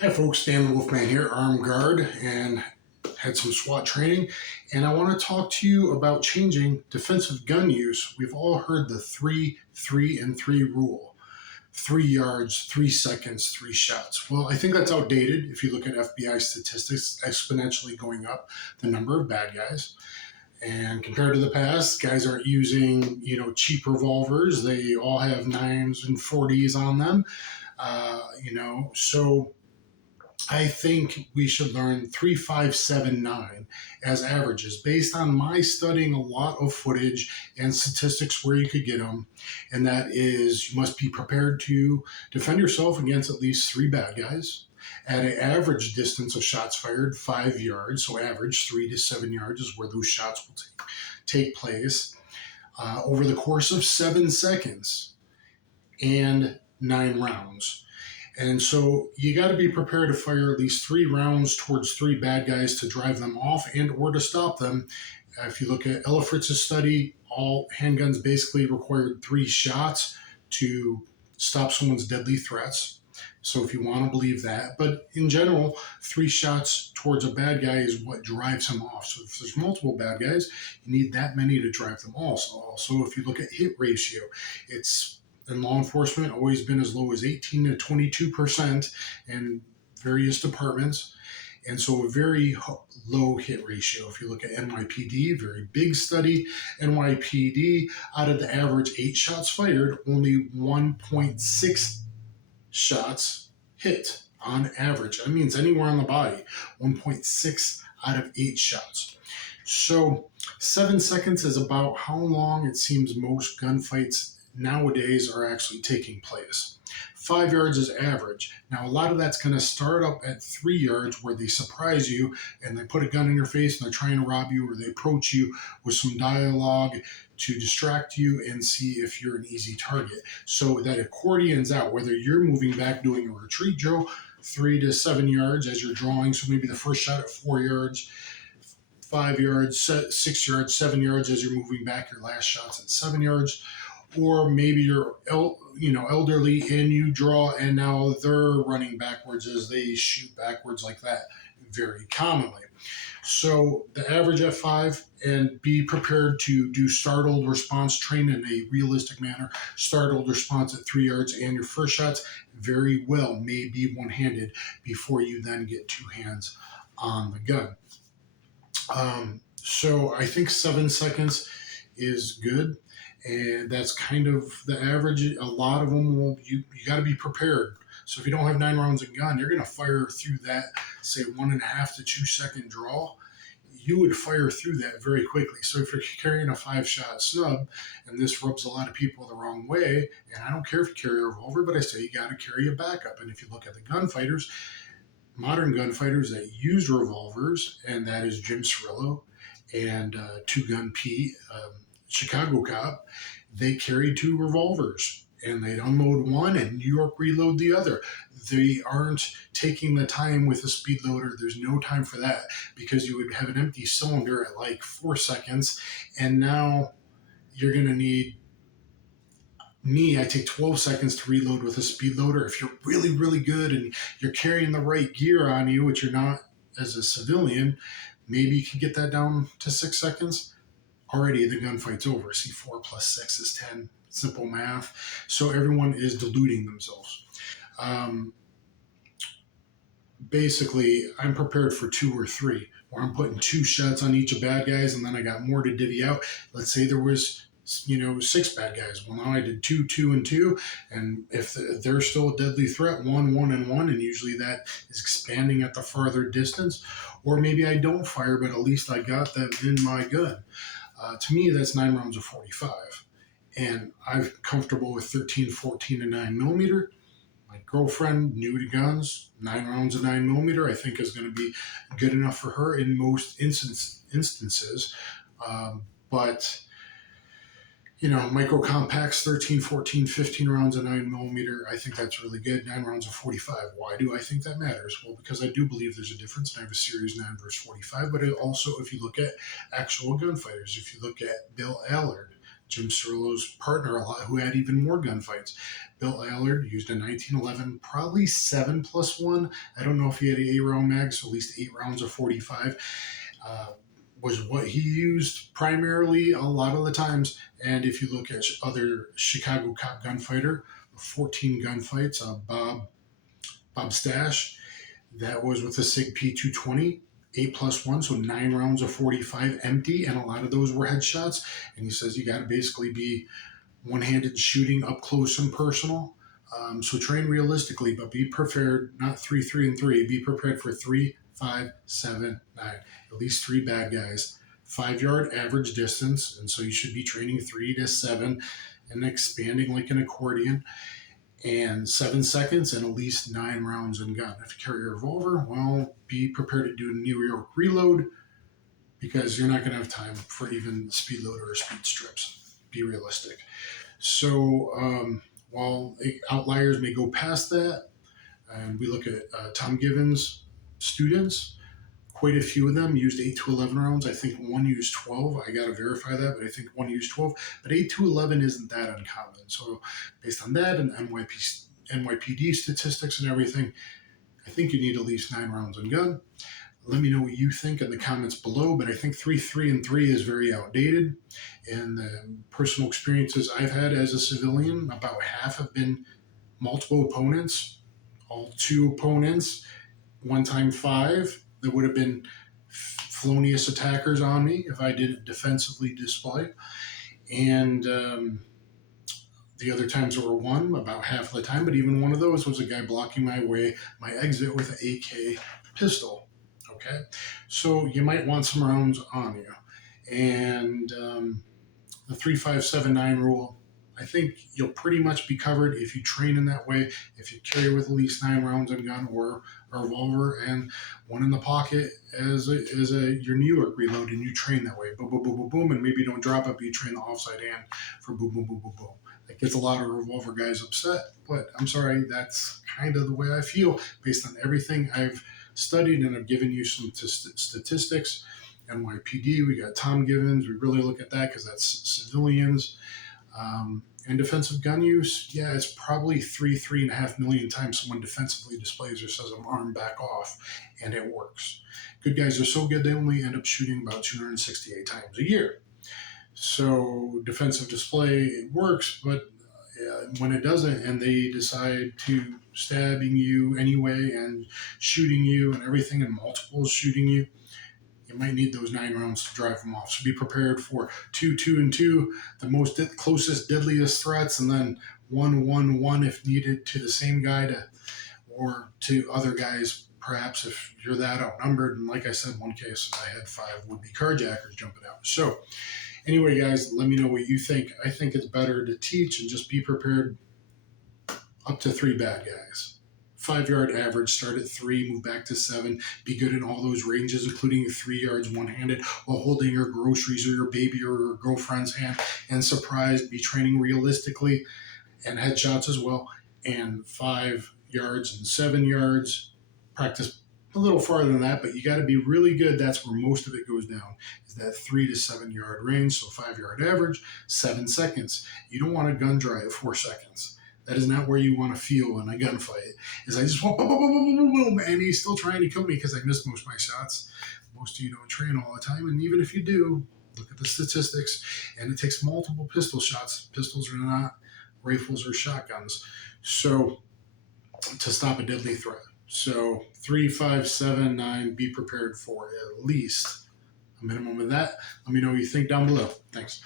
Hi folks, Dan the Wolfman here, armed guard, and had some SWAT training. And I want to talk to you about changing defensive gun use. We've all heard the 3 rule. 3 yards, 3 seconds, 3 shots. Well, I think that's outdated. If you look at FBI statistics, exponentially going up the number of bad guys. And compared to the past, guys aren't using, cheap revolvers. They all have 9s and 40s on them. So I think we should learn 3, 5, 7, 9 as averages based on my studying a lot of footage and statistics where you could get them. And that is, you must be prepared to defend yourself against at least 3 bad guys at an average distance of shots fired, 5 yards. So average 3 to 7 yards is where those shots will take place over the course of 7 seconds and 9 rounds. And so you got to be prepared to fire at least 3 rounds towards 3 bad guys to drive them off and or to stop them. If you look at Ella Fritz's study, all handguns basically required 3 shots to stop someone's deadly threats. So if you want to believe that, but in general, 3 shots towards a bad guy is what drives him off. So if there's multiple bad guys, you need that many to drive them off. Also, if you look at hit ratio, it's in law enforcement always been as low as 18 to 22% in various departments. And so a very low hit ratio. If you look at NYPD, very big study, NYPD, out of the average 8 shots fired, only 1.6 shots hit on average. That means anywhere on the body, 1.6 out of 8 shots. So 7 seconds is about how long it seems most gunfights nowadays are actually taking place. 5 yards is average. Now, a lot of that's going to start up at 3 yards where they surprise you and they put a gun in your face and they're trying to rob you, or they approach you with some dialogue to distract you and see if you're an easy target. So that accordions out, whether you're moving back doing a retreat drill, 3 to 7 yards as you're drawing. So maybe the first shot at 4 yards, 5 yards, 6 yards, 7 yards as you're moving back, your last shot's at 7 yards. Or maybe you're elderly and you draw and now they're running backwards as they shoot backwards like that very commonly. So the average F5, and be prepared to do startled response, train in a realistic manner, startled response at 3 yards, and your first shots very well may be one-handed before you then get 2 hands on the gun. So I think 7 seconds is good. And that's kind of the average. A lot of them you got to be prepared. So if you don't have 9 rounds of gun, you're going to fire through that, say 1.5 to 2 second draw. You would fire through that very quickly. So if you're carrying a 5-shot snub, and this rubs a lot of people the wrong way, and I don't care if you carry a revolver, but I say you got to carry a backup. And if you look at the gunfighters, modern gunfighters that use revolvers, and that is Jim Cirillo and Two Gun Pete, Chicago cop, they carried 2 revolvers and they'd unload one and New York reload the other. They aren't taking the time with a speed loader. There's no time for that, because you would have an empty cylinder at like 4 seconds, and now you're going to need I take 12 seconds to reload with a speed loader. If you're really, really good and you're carrying the right gear on you, which you're not as a civilian, maybe you can get that down to 6 seconds. Already the gunfight's over. See, 4 plus 6 is 10. Simple math. So everyone is deluding themselves. Basically, I'm prepared for 2 or 3, where I'm putting 2 shots on each of bad guys, and then I got more to divvy out. Let's say there was 6 bad guys. Well, now I did 2, 2, and 2. And if they're still a deadly threat, 1, 1, and 1. And usually that is expanding at the farther distance. Or maybe I don't fire, but at least I got them in my gun. To me, that's 9 rounds of 45. And I'm comfortable with 13, 14, and 9 millimeter. My girlfriend, new to guns, 9 rounds of 9 millimeter, I think is going to be good enough for her in most instances. But micro compacts, 13, 14, 15 rounds of 9 millimeter, I think that's really good. 9 rounds of 45. Why do I think that matters? Well, because I do believe there's a difference, and I have a series 9 versus 45. But it also, if you look at actual gunfighters, if you look at Bill Allard, Jim Cirillo's partner a lot, who had even more gunfights. Bill Allard used a 1911, probably 7+1. I don't know if he had an 8-round mag, so at least 8 rounds of 45. Was what he used primarily a lot of the times. And if you look at other Chicago cop gunfighter, 14 gunfights, Bob Stash, that was with a SIG P220, 8+1, so 9 rounds of 45 empty, and a lot of those were headshots. And he says you got to basically be one-handed shooting up close and personal. So train realistically, but be prepared, not 3, 3, and 3. Be prepared for 3, 5, 7, 9. At least 3 bad guys. 5-yard average distance, and so you should be training 3 to 7 and expanding like an accordion. And 7 seconds and at least 9 rounds in gun. If you carry a revolver, well, be prepared to do a New York reload, because you're not going to have time for even speed loader or speed strips. Be realistic. So while outliers may go past that, and we look at Tom Given's students, quite a few of them used 8 to 11 rounds. I think one used 12. I got to verify that, but I think one used 12. But 8 to 11 isn't that uncommon. So based on that and NYPD statistics and everything, I think you need at least 9 rounds in gun. Let me know what you think in the comments below, but I think 3, 3, and 3 is very outdated. And the personal experiences I've had as a civilian, about half have been multiple opponents, all 2 opponents, one time 5. There would have been felonious attackers on me if I didn't defensively display. And the other times there were 1, about half of the time, but even one of those was a guy blocking my way, my exit with an AK pistol. Okay, so you might want some rounds on you. And the 3, 5, 7, 9 rule, I think you'll pretty much be covered if you train in that way. If you carry with at least 9 rounds in gun or a revolver and 1 in the pocket as your New York reload, and you train that way. Boom, boom, boom, boom, boom, and maybe you don't drop it, but you train the offside hand for boom, boom, boom, boom, boom. That gets a lot of revolver guys upset, but I'm sorry, that's kind of the way I feel based on everything I've studied, and I've given you some statistics. NYPD, we got Tom Givens. We really look at that because that's civilians. And defensive gun use, yeah, it's probably 3.5 million times someone defensively displays or says, I'm armed, back off, and it works. Good guys are so good, they only end up shooting about 268 times a year. So defensive display, it works, but when it doesn't, and they decide to stabbing you anyway and shooting you and everything, and multiples shooting you, you might need those 9 rounds to drive them off. So be prepared for 2, 2, and 2, the most closest, deadliest threats, and then 1, 1, 1 if needed to the same guy or to other guys, perhaps if you're that outnumbered. And like I said, one case I had 5 would-be carjackers jumping out. So anyway, guys, let me know what you think. I think it's better to teach and just be prepared up to 3 bad guys. 5-yard average, start at 3, move back to 7, be good in all those ranges, including 3 yards one-handed while holding your groceries or your baby or your girlfriend's hand, and surprised, be training realistically, and headshots as well, and 5 yards and 7 yards, practice a little farther than that, but you got to be really good. That's where most of it goes down, is that 3 to 7 yard range. So 5-yard average, 7 seconds. You don't want a gun dry at 4 seconds. That is not where you want to feel in a gunfight. Is I just want boom, boom, boom, boom, boom, and he's still trying to kill me because I missed most of my shots. Most of you don't train all the time, and even if you do, look at the statistics, and it takes multiple pistol shots. Pistols are not rifles or shotguns. So to stop a deadly threat. So 3, 5, 7, 9, be prepared for at least a minimum of that. Let me know what you think down below. Thanks.